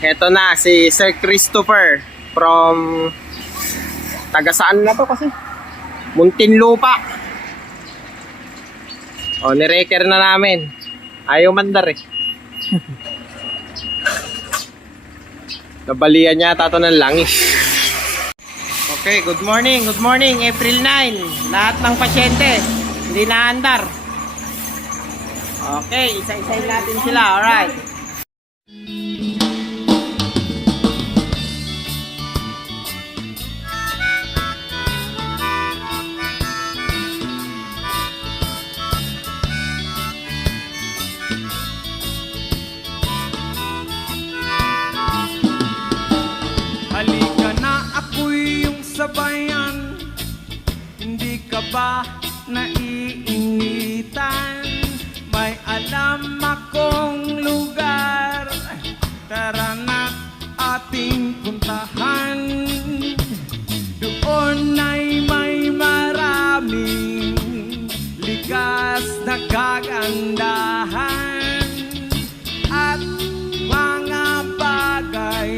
Heto na si Sir Christopher from taga saan na to kasi? Muntinlupa. O, nireker na namin. Ayaw mandar eh. Nabalian niya tato ng langis. Okay, good morning, April 9. Lahat ng pasyente hindi naandar. Okay, isa-isahin natin sila, alright. Halika na, ako'y yung sabayan. Hindi ka ba naiinitan? May alam akong lugar, tara na ating puntahan. Doon ay may maraming likas na kagandahan at mga bagay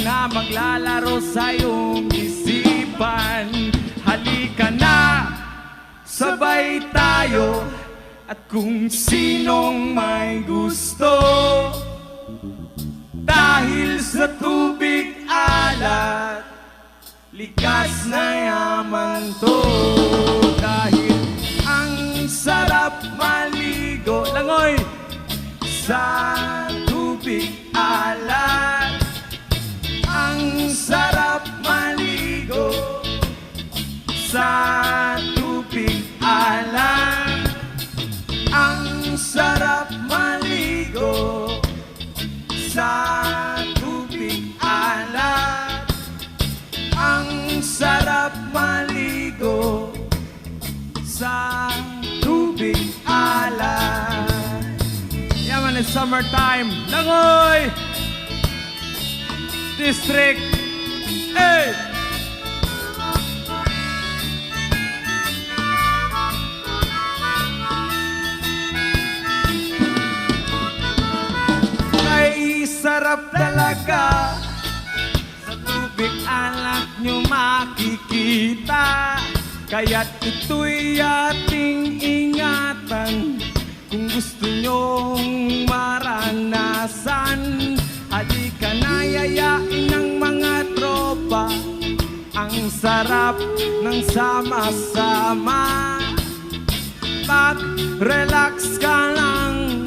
na maglalaro sa iyong isipan. Halika na, sabay tayo, at kung sinong may gusto, dahil sa tubig alat, likas na yaman to. Dahil ang sarap maligo, langoy, sa tubig alat. Ang sarap maligo sa tubig alat. Ang sarap maligo sa tubig alat. Ang sarap maligo sa tubig alat. Yaman, it's summertime. Langoy! District 8. Ay sarap talaga, sa tubig alat nyo makikita. Kaya't ito'y ating ingatan, kung gusto nyong maranasan. Halika na, yayain ng mga tropa, ang sarap ng sama-sama. Mag-relax ka lang,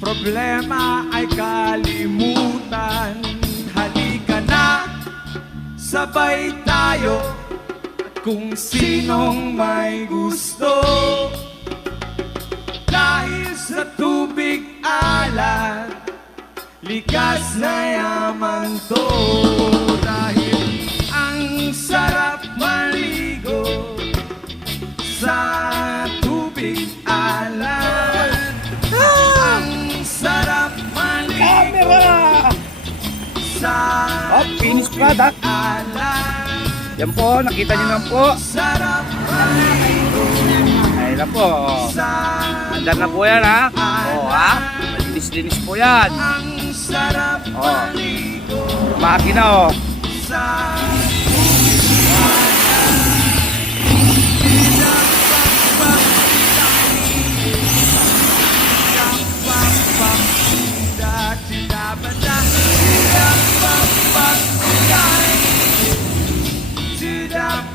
problema ay kalimutan. Halika na, sabay tayo, at kung sinong may gusto, dahil sa tubig alat, likas na yaman to. Dahil ang sarap maligo sa tubig alat. Ang sarap maligo sa finish product. alat. Yan po, nakita niyo naman po. Sarap maligo Ayun na po. sa Andar na po yan ha. Oo ha. Linis-linis po yan. ang sarap maligo Makina oh. sa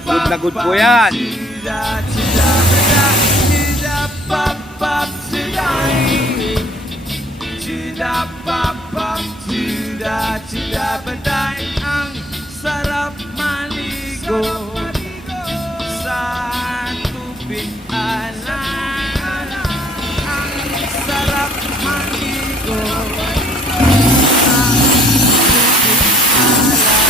Good na good po yan. Ang sarap maligo sa tubig alat. Ang sarap maligo sa tubig alat.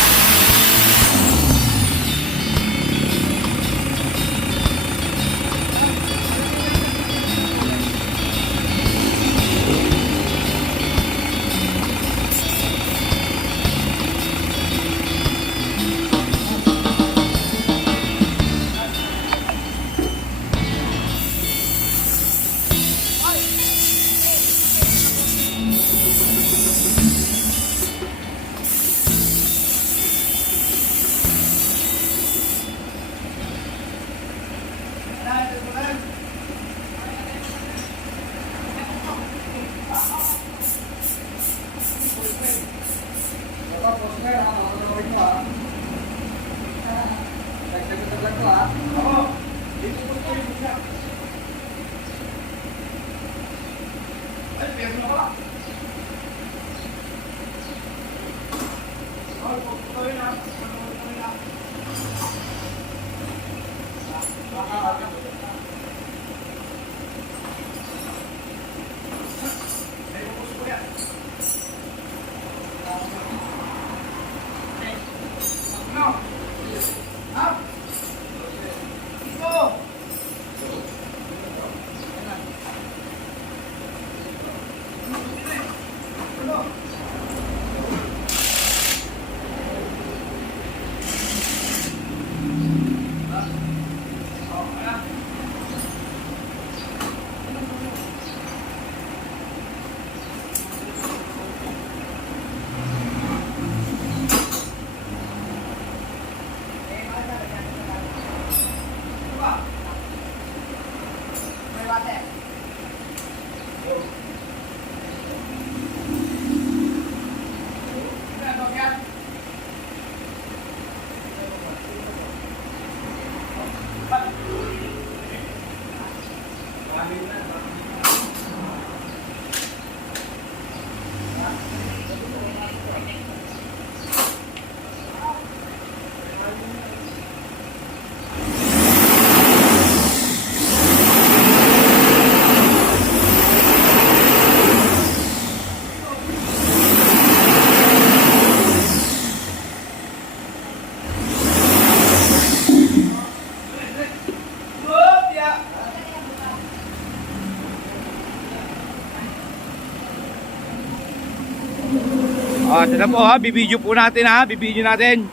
Ito na po ha, bibidyo po natin ha, bibidyo natin.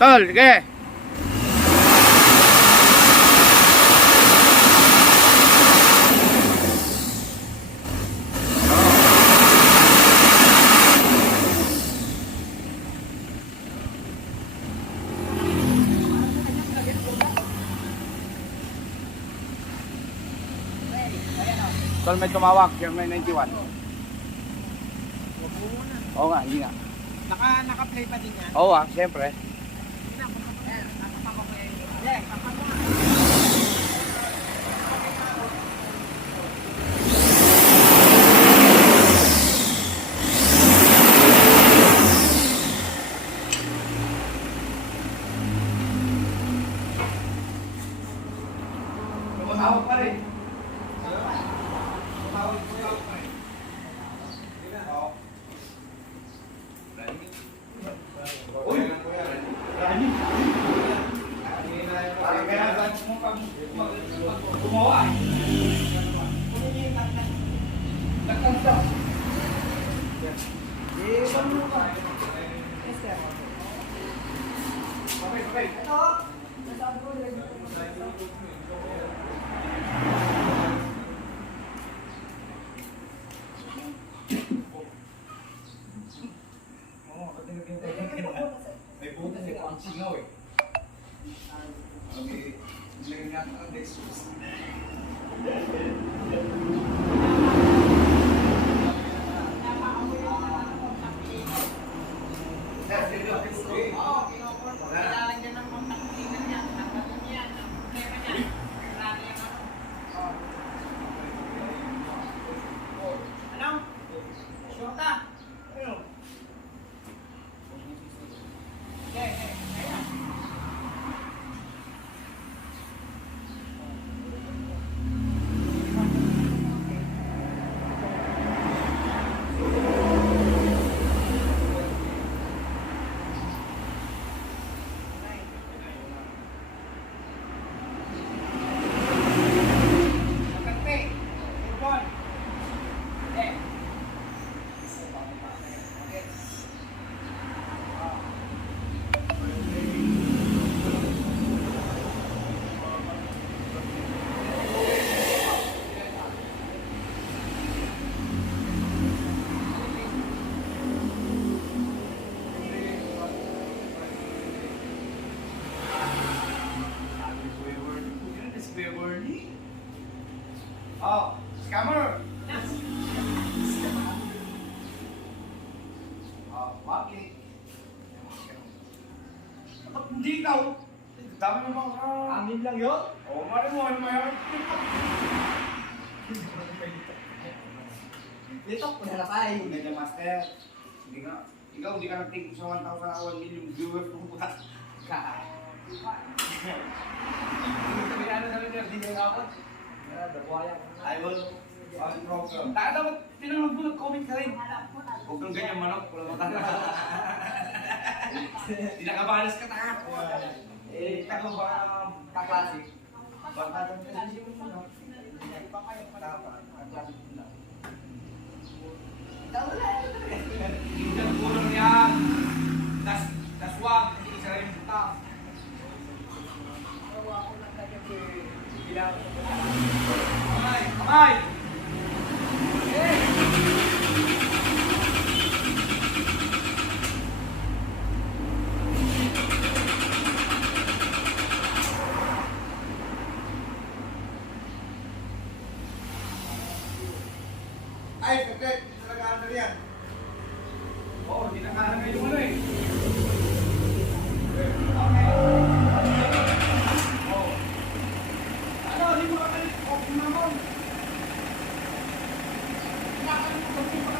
Tol, sige. Tol, may tumawag, yung may 91. Oo nga, hindi nga. Naka-play pa din yan? Oo siyempre. Tumatawag pa rin. May butas eh, pang singaw eh. Okay, ilagay natin ang Dextrose. Oh, scammer! Oh, bakit? Hindi ikaw. Dami mo bang Amin lang yun. Oo, mali mo, ano mayon? Litok ko na lapay. Hindi ka master. Hindi nga. Ikaw, hindi ka nag-think sa 1,000 na 1 million viewers kung bukas. Sabi na sabi niya, hindi niya ako. Dabuhaya ko na. I will problem. Dapat pinanood mo, nag-comment ka rin. Huwag kang ganyan manok, wala mo tanda. Hindi nakabalas ka taka. Eh, tako ba kaklase? Baka doon ka siya mo no? Baka yung kaklase mo lang. Hindi ka kulang yan. Das wag, hindi isa rin buta. Kamay! Kamay! Ay, saglit! Hindi talaga ano yan. Oo, hindi nakahanay yung ano eh. Okay. Oo. Ano, hindi mo kakalit. Okay naman. Nakalit mo kami pa.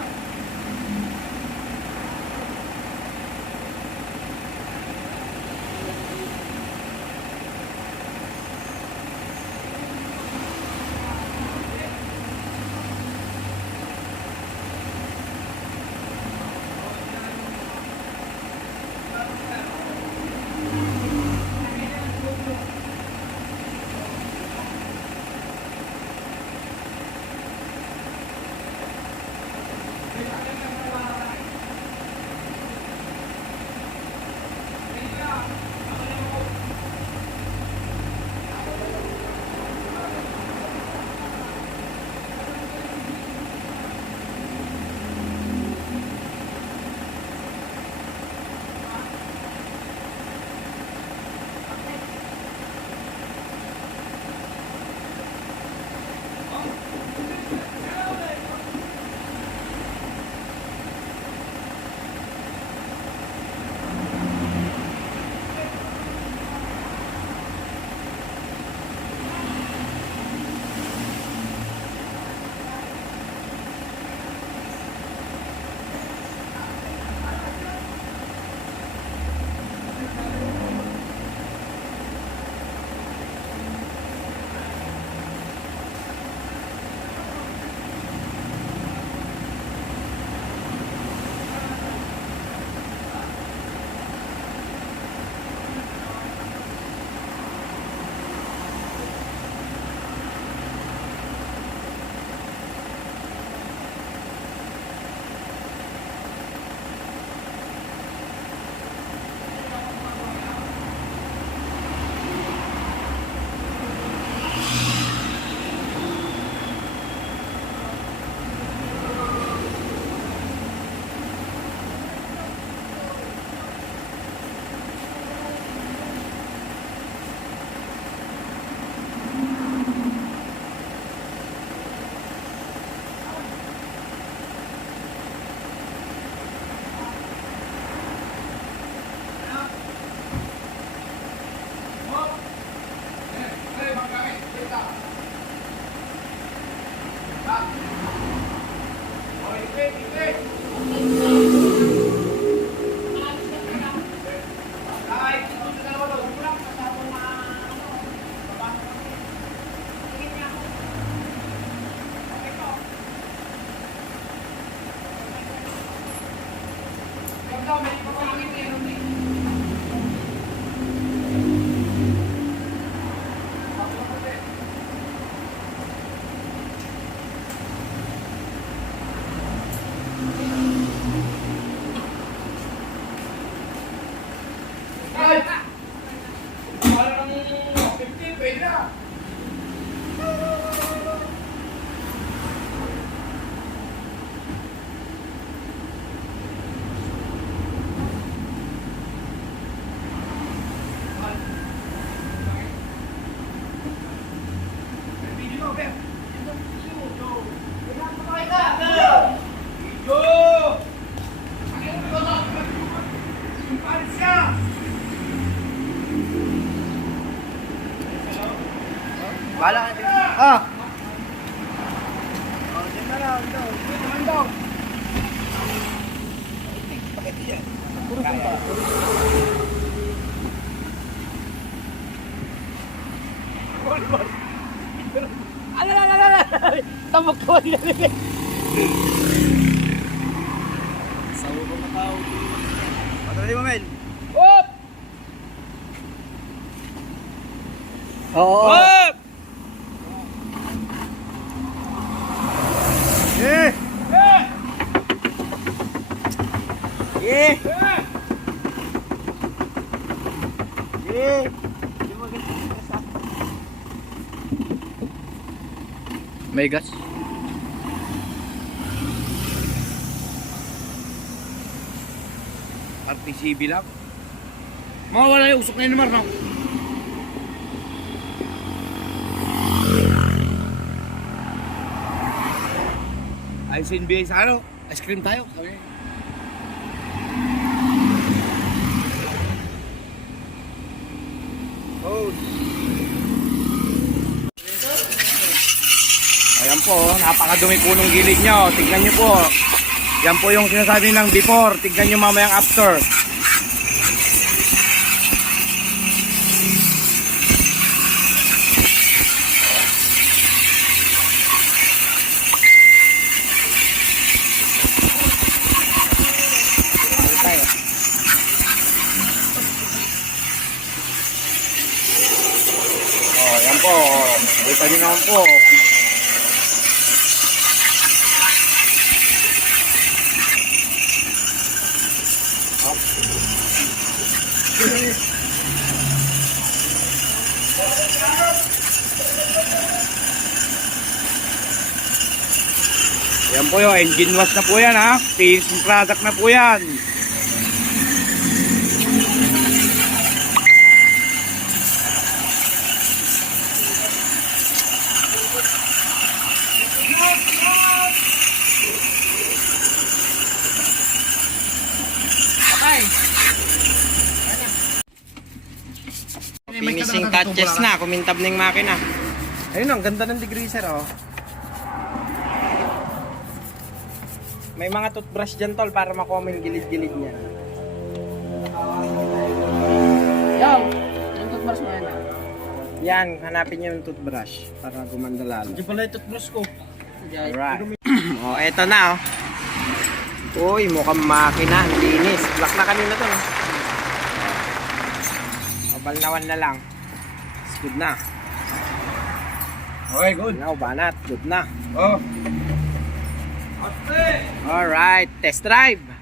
Bala ka din. Ah! Oh, dyan na lang. Dito naman daw. Pakit yan. Puro pa. Alala! Tamok ko niya. Sawo ko na tao. Patuloy mo, Mel. Whoop! Oo. Up! Eh! Eh! Eh! May gas? RTCB lang? Mawawala yung usok na yun, Mar, no? Ayos yung NBA sa ano? Ice cream tayo. Sabi. Oh. Ayan po, napakadumi po nung gilid nyo. Tignan nyo po. Yan po yung sinasabi ng before. Tignan nyo mamayang after. Oh, yan po. Kita nyo naman po. Yan po yung engine wash na po yan, ha. Finished product na po yan. Finishing touches na, kumintab na yung makina. Ayun, ang ganda ng degreaser, oh. May mga toothbrush dyan, tol, para makuha mo yung gilid-gilid niya. Yo! Yung toothbrush mo yan. Yan, hanapin niyo yung toothbrush para gumanda lalo. Hindi pala yung toothbrush ko. Alright. Oh, eto na, oh. Uy, mukhang makina, ang linis. Black na kanina to, no? Balnawan na lang. It's good na. Okay, good. Now, banat. Good na. Oh. Alright, test drive.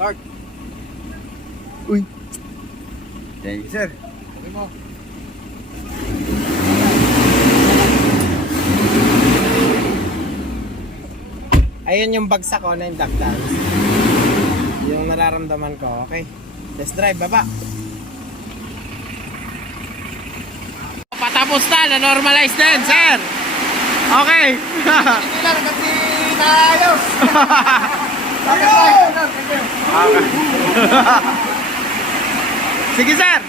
Start. Uy. Thank you, sir. Okay mo. Ayun yung bagsak ko na yung duckdowns. Yung nararamdaman ko. Okay. Test drive, baba. Patapos na. Na-normalize din, sir. Okay. Hindi lang kasi naayos. Okay. Sige, sir.